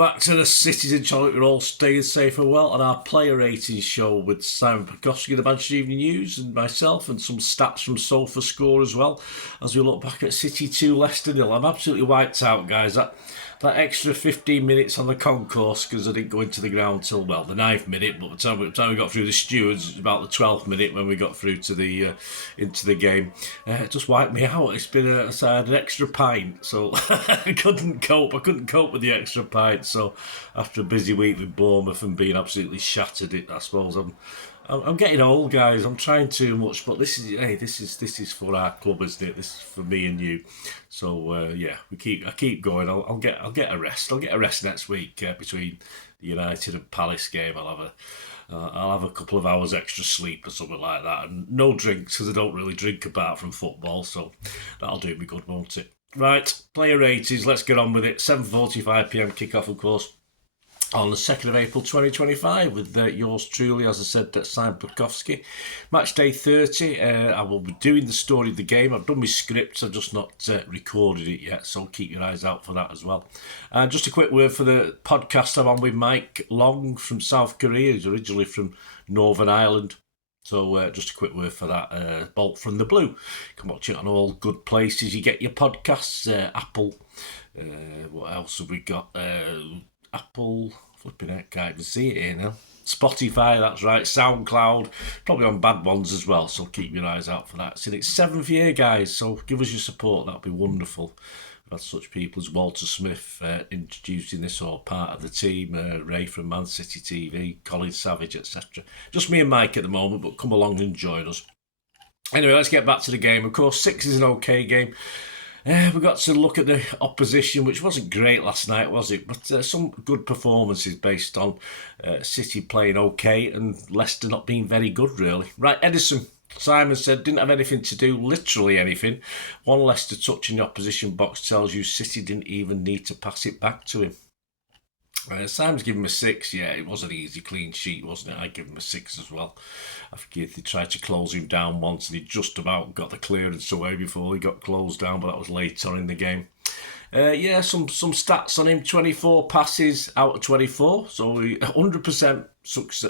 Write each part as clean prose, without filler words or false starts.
back to the Cititilidie. We're all staying safe and well on our player ratings show with Simon Bajkowski of the Manchester Evening News and myself, and some stats from SofaScore as well as we look back at City 2 Leicester 0. I'm absolutely wiped out, guys. That extra 15 minutes on the concourse, because I didn't go into the ground till, well, the 9th minute, but by the time we got through the stewards, it was about the 12th minute when we got through to the into the game. It just wiped me out. It's been I had an extra pint, so I couldn't cope. I couldn't cope with the extra pint. So after a busy week with Bournemouth and being absolutely shattered, I suppose I'm getting old, guys. I'm trying too much, but this is for our club, isn't it? This is for me and you. So yeah, I keep going. I'll get a rest. I'll get a rest next week between the United and Palace game. I'll have a couple of hours extra sleep or something like that, and no drinks, because I don't really drink apart from football. So that'll do me good, won't it? Right, player ratings. Let's get on with it. 7:45 PM kickoff, of course, on the 2nd of April 2025 with yours truly, as I said, Simon Bajkowski. Match day 30, I will be doing the story of the game. I've done my scripts, I've just not recorded it yet, so keep your eyes out for that as well. Just a quick word for the podcast I'm on with Mike Long from South Korea. He's originally from Northern Ireland. So just a quick word for that, Bolt from the Blue. You can watch it on all good places. You get your podcasts, Apple, what else have we got? Apple, flipping heck, can't even see it here now. Spotify, that's right. SoundCloud, probably on bad ones as well, so keep your eyes out for that. It's in its 7th year, guys, so give us your support, that'd be wonderful. We've had such people as Walter Smith introducing this, or part of the team, Ray from Man City TV, Colin Savage, etc. Just me and Mike at the moment, but come along and join us. Anyway, let's get back to the game. Of course, 6 is an okay game. We got to look at the opposition, which wasn't great last night, was it? But some good performances based on City playing okay and Leicester not being very good, really. Right, Edison, Simon said, didn't have anything to do, literally anything. One Leicester touch in the opposition box tells you City didn't even need to pass it back to him. Simon's given him a 6. Yeah, it was an easy clean sheet, wasn't it? I give him a 6 as well. I forget they tried to close him down once and he just about got the clearance away before he got closed down, but that was later in the game. Yeah, some stats on him. 24 passes out of 24, so 100%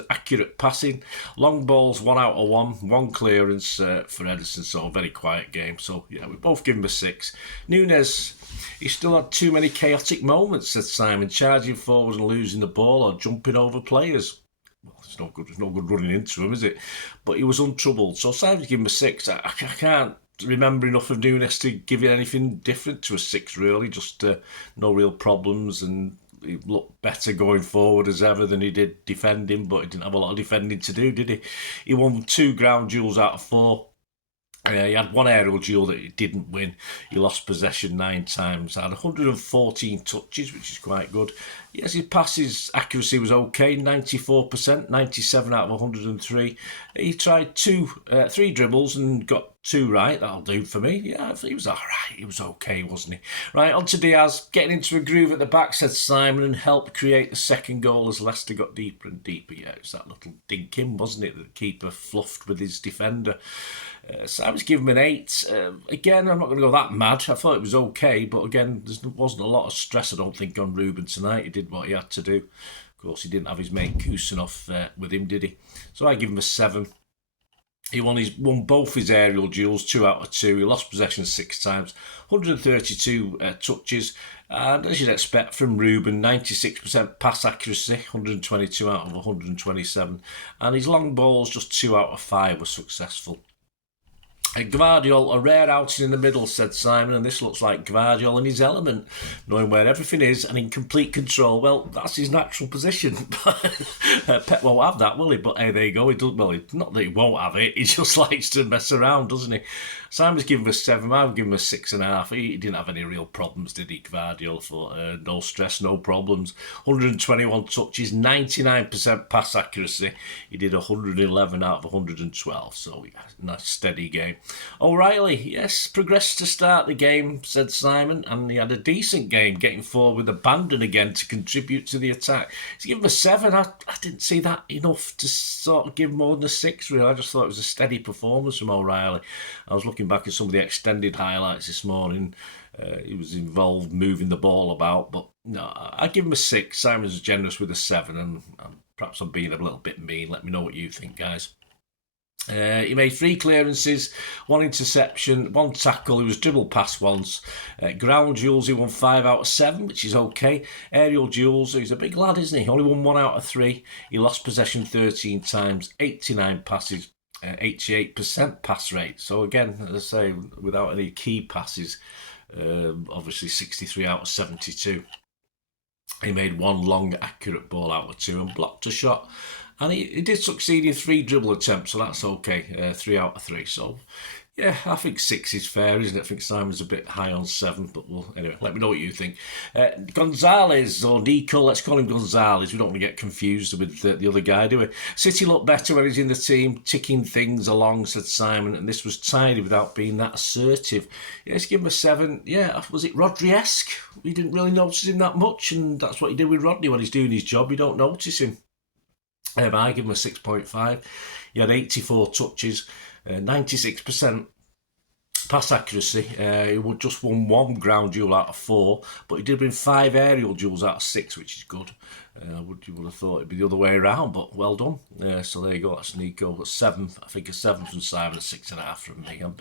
accurate passing. Long balls, 1 out of 1. 1 clearance for Edison, so a very quiet game. So yeah, we both give him a 6. Nunes, he still had too many chaotic moments, said Simon, charging forward and losing the ball or jumping over players. Well, it's no good running into him, is it? But he was untroubled. So Simon's given him a 6. I can't remember enough of Nunes to give you anything different to a 6, really. Just no real problems, and he looked better going forward as ever than he did defending, but he didn't have a lot of defending to do, did he? He won 2 ground duels out of 4. He had 1 aerial duel that he didn't win. He lost possession 9 times. Had 114 touches, which is quite good. Yes, his passes accuracy was okay, 94%, 97 out of 103. He tried 3 dribbles and got 2 right. That'll do for me. Yeah, he was all right. He was okay, wasn't he? Right, on to Diaz. Getting into a groove at the back, said Simon, and helped create the second goal as Leicester got deeper and deeper. Yeah, it was that little dink in, wasn't it, that the keeper fluffed with his defender. Simon's given him an 8. Again, I'm not going to go that mad. I thought it was okay, but again, there wasn't a lot of stress, I don't think, on Ruben tonight. He did what he had to do. Of course, he didn't have his mate Kusanov with him, did he? So I give him a 7. He won both his aerial duels, 2 out of 2. He lost possession 6 times, 132 touches. And as you'd expect from Ruben, 96% pass accuracy, 122 out of 127. And his long balls, just 2 out of 5 were successful. Gvardiol, a rare outing in the middle, said Simon, and this looks like Gvardiol in his element, knowing where everything is and in complete control. Well, that's his natural position. Pep won't have that, will he? But hey, there you go. He does, well, not that he won't have it, he just likes to mess around, doesn't he? Simon's given him a 7, I've given him a 6.5. He didn't have any real problems, did he, Gvardiol? For no stress, no problems. 121 touches, 99% pass accuracy. He did 111 out of 112, so yeah, nice steady game. O'Reilly, yes, progressed to start the game, said Simon, and he had a decent game, getting forward with abandon again to contribute to the attack. He's given him a 7. I didn't see that enough to sort of give more than a 6, really. I just thought it was a steady performance from O'Reilly. I was looking back at some of the extended highlights this morning. He was involved moving the ball about, but no, I give him a 6. Simon's generous with a 7, and perhaps I'm being a little bit mean. Let me know what you think, guys. He made 3 clearances, 1 interception, 1 tackle. He was dribbled past once. Ground duels, he won 5 out of 7, which is okay. Aerial duels, he's a big lad, isn't he? Only won 1 out of 3. He lost possession 13 times, 89 passes, 88% pass rate. So again, as I say, without any key passes, obviously 63 out of 72. He made 1 long, accurate ball out of 2 and blocked a shot. And he did succeed in 3 dribble attempts, so that's okay. 3 out of 3. So, yeah, I think 6 is fair, isn't it? I think Simon's a bit high on 7, but anyway, let me know what you think. Gonzalez, or Nico, let's call him Gonzalez. We don't want to get confused with the other guy, do we? City looked better when he's in the team, ticking things along, said Simon, and this was tidy without being that assertive. Yeah, let's give him a 7. Yeah, was it Rodri-esque? We didn't really notice him that much, and that's what he did with Rodney when he's doing his job. You don't notice him. I give him a 6.5. He had 84 touches, 96% pass accuracy. He would just won 1 ground duel out of 4, but he did win 5 aerial duels out of 6, which is good. You would have thought it'd be the other way around, but well done. So there you go. That's Nico. That's 7. I think a 7 from Simon, a 6.5 from me. I'm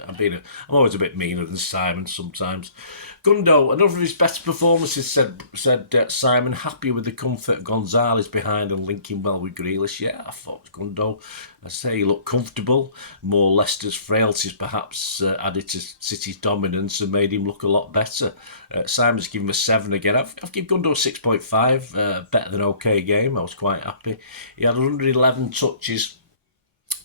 always a bit meaner than Simon sometimes. Gundo, another of his best performances, said Simon. Happy with the comfort of Gonzalez behind and linking well with Grealish. Yeah, I thought Gundo. I say he looked comfortable. More Leicester's frailties perhaps added to City's dominance and made him look a lot better. Simon's given him a 7 again. I've given Gundo a 6.5. Better than okay game. I was quite happy. He had 111 touches,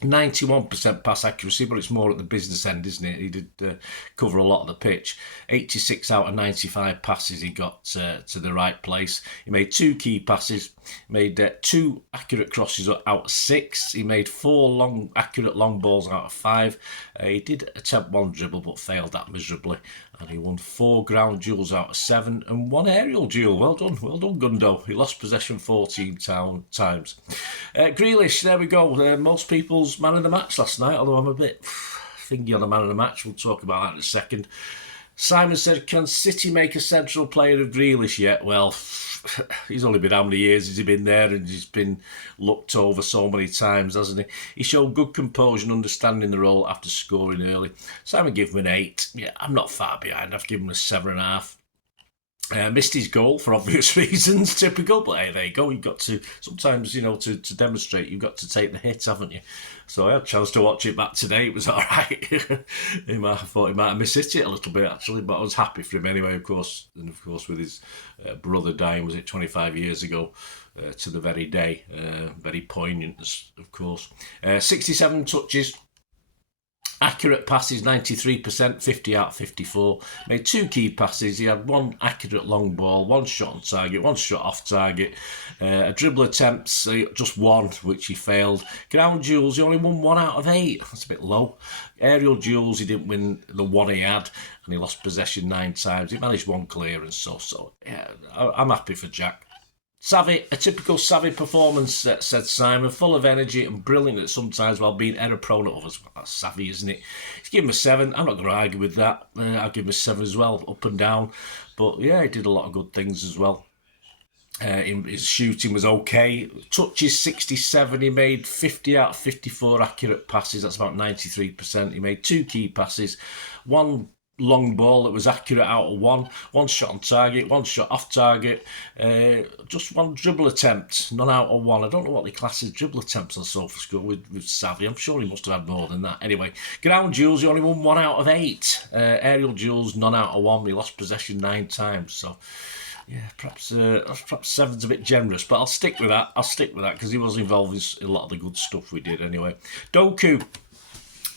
91% pass accuracy, but it's more at the business end, isn't it? He did cover a lot of the pitch. 86 out of 95 passes he got to the right place. He made 2 key passes, made 2 accurate crosses out of 6. He made 4 accurate long balls out of 5. He did attempt 1 dribble, but failed that miserably. And he won 4 ground duels out of 7 and 1 aerial duel. Well done, Gundo. He lost possession 14 times. Grealish, there we go. Most people's man of the match last night, although I'm a bit thingy on the man of the match. We'll talk about that in a second. Simon said, can City make a central player of Grealish yet? Well, he's only been how many years has he been there, and he's been looked over so many times, hasn't he? He showed good composure and understanding the role after scoring early. Simon gave him an 8. Yeah, I'm not far behind. I've given him a 7.5. Missed his goal for obvious reasons, typical, but hey, there you go. You've got to, sometimes, to demonstrate, you've got to take the hit, haven't you? So I had a chance to watch it back today. It was all right. I thought he might have missed it a little bit, actually, but I was happy for him anyway, of course. And of course, with his brother dying, was it 25 years ago, to the very day. Very poignant, of course. 67 touches. Accurate passes, 93%, 50 out of 54. Made 2 key passes. He had 1 accurate long ball, 1 shot on target, 1 shot off target. Dribble attempts, just 1, which he failed. Ground duels, he only won 1 out of 8. That's a bit low. Aerial duels, he didn't win the 1 he had, and he lost possession 9 times. He managed 1 clearance, so yeah, I'm happy for Jack. Savvy, a typical Savvy performance, said Simon, full of energy and brilliant at sometimes while being error-prone at others. Well, that's Savvy, isn't it? He's given him a 7. I'm not going to argue with that. I'll give him a 7 as well, up and down. But yeah, he did a lot of good things as well. His shooting was okay. Touches 67. He made 50 out of 54 accurate passes. That's about 93%. He made 2 key passes, 1 long ball that was accurate out of 1 shot on target, 1 shot off target, just 1 dribble attempt, none out of 1. I don't know what the class is dribble attempts on Sofa School with Savvy. I'm sure he must have had more than that. Anyway, ground duels, he only won 1 out of 8. Aerial duels, none out of 1. He lost possession 9 times. So yeah, perhaps 7's a bit generous, but I'll stick with that. Because he was involved in a lot of the good stuff we did anyway. Doku.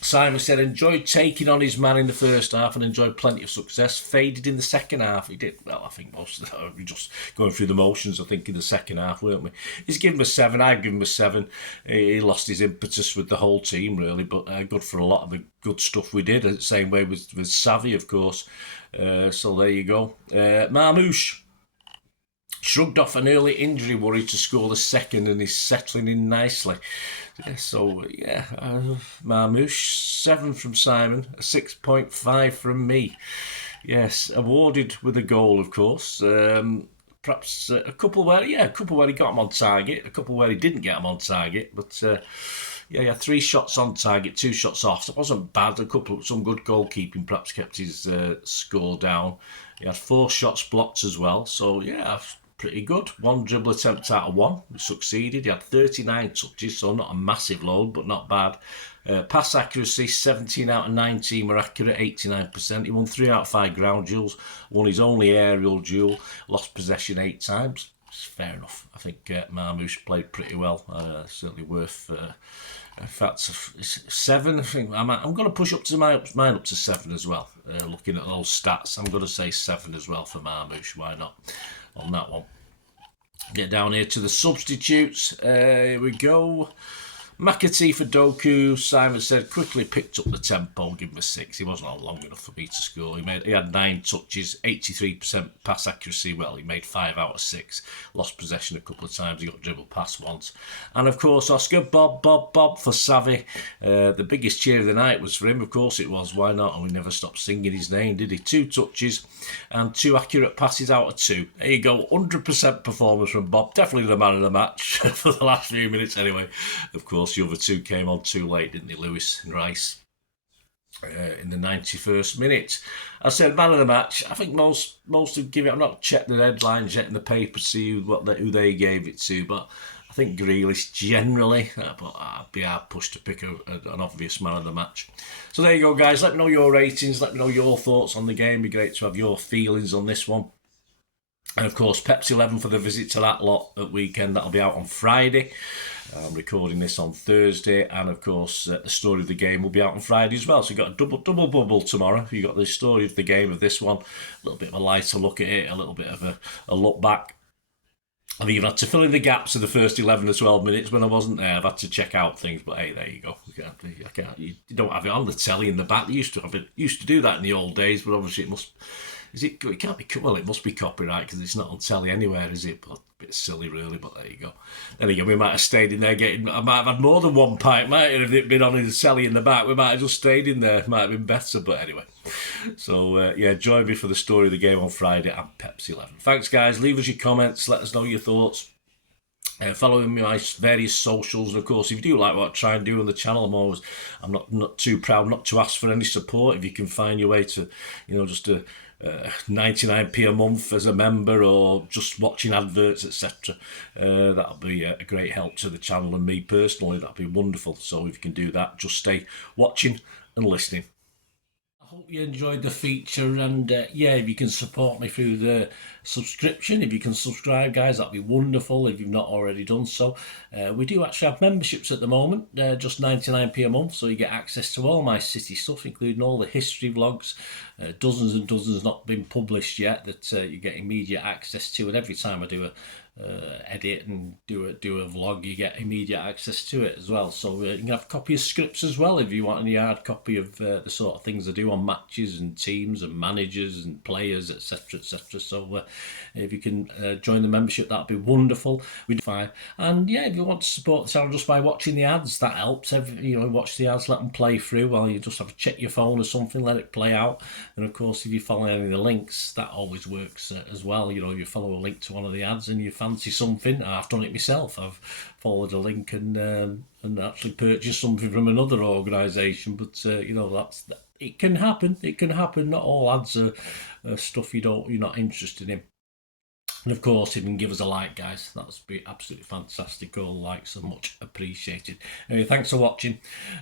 Simon said, enjoyed taking on his man in the first half and enjoyed plenty of success. Faded in the second half. He did, well, I think most of that, we were just going through the motions, I think, in the second half, weren't we? He's given him a 7. I've given him a 7. He lost his impetus with the whole team, really, but good for a lot of the good stuff we did. The same way with Savvy, of course. So there you go. Marmouche shrugged off an early injury worry to score the second and is settling in nicely. So, yeah, Marmouche, 7 from Simon, a 6.5 from me. Yes, awarded with a goal, of course. Perhaps a couple where he got him on target, a couple where he didn't get him on target, but yeah, he had 3 shots on target, 2 shots off. So it wasn't bad. Some good goalkeeping perhaps kept his score down. He had 4 shots blocked as well. So yeah, pretty good. 1 dribble attempt out of 1. He succeeded. He had 39 touches, so not a massive load, but not bad. Pass accuracy, 17 out of 19 were accurate, 89%. He won 3 out of 5 ground duels, won his only aerial duel, lost possession 8 times. It's fair enough. I think Marmouche played pretty well. Certainly worth. In fact, 7. I think I'm going to push up to mine up to 7 as well. Looking at those stats, I'm going to say 7 as well for Marmouche. Why not on that one? Get down here to the substitutes. Here we go. McTa for Doku, Simon said, quickly picked up the tempo, give him a 6. He wasn't on long enough for me to score. He had 9 touches, 83% pass accuracy. Well, he made 5 out of 6. Lost possession a couple of times. He got dribbled past once. And of course, Oscar, Bob for Savvy. The biggest cheer of the night was for him. Of course it was. Why not? And we never stopped singing his name, did he? 2 touches and 2 accurate passes out of 2. There you go. 100% performance from Bob. Definitely the man of the match for the last few minutes anyway. Of course, the other 2 came on too late, didn't they? Lewis and Rice in the 91st minute. I said man of the match. I think most would give it. I've not checked the headlines yet in the paper to see who they gave it to, but I think Grealish generally. But I'd be hard pushed to pick an obvious man of the match. So there you go, guys. Let me know your ratings. Let me know your thoughts on the game. It'd be great to have your feelings on this one. And of course, Pepsi 11 for the visit to that lot at weekend. That'll be out on Friday. I'm recording this on Thursday, and of course the story of the game will be out on Friday as well. So you've got a double bubble tomorrow. You've got the story of the game of this one, a little bit of a lighter look at it, a little bit of a look back. I've even had to fill in the gaps of the first 11 or 12 minutes when I wasn't there. I've had to check out things, but hey, there you go. You don't have it on the telly in the back. They used to do that in the old days, but obviously it must. It can't be. Well, it must be copyright because it's not on telly anywhere, is it? But a bit silly, really. But there you go. We might have stayed in there I might have had more than 1 pint, might have, if it been on in the telly in the back. We might have just stayed in there. Might have been better, but anyway. So yeah, join me for the story of the game on Friday and Pepsi 11. Thanks, guys. Leave us your comments. Let us know your thoughts. Follow me on my various socials, and of course, if you do like what I try and do on the channel, I'm not too proud not to ask for any support. If you can find your way to, just a 99p a month as a member, or just watching adverts, etc. That'll be a great help to the channel and me personally. That'll be wonderful. So if you can do that, just stay watching and listening. I hope you enjoyed the feature, and yeah, if you can support me through the subscription, if you can subscribe, guys, that'd be wonderful if you've not already done so. We do actually have memberships at the moment, just 99p a month, so you get access to all my city stuff, including all the history vlogs, dozens and dozens not been published yet that you get immediate access to, and every time I do a edit and do a vlog, you get immediate access to it as well. So you can have a copy of scripts as well if you want any hard copy of the sort of things I do on matches and teams and managers and players, etc, etc. So if you can join the membership, that'd be wonderful. We'd fine. And yeah, if you want to support the channel just by watching the ads, that helps. Watch the ads, let them play through while you just have to check your phone or something, let it play out. And of course, if you follow any of the links, that always works as well. You follow a link to one of the ads and you fancy something. I've done it myself. I've followed a link and actually purchased something from another organisation. But it can happen. It can happen. Not all ads are stuff you're not interested in. And of course, if you can give us a like, guys, that would be absolutely fantastic. All likes are much appreciated. Anyway, thanks for watching.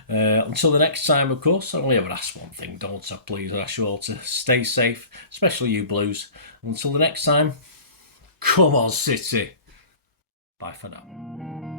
Until the next time, of course, I only ever ask one thing, don't I? Please, I ask you all to stay safe, especially you Blues. Until the next time, come on, City. Bye for now.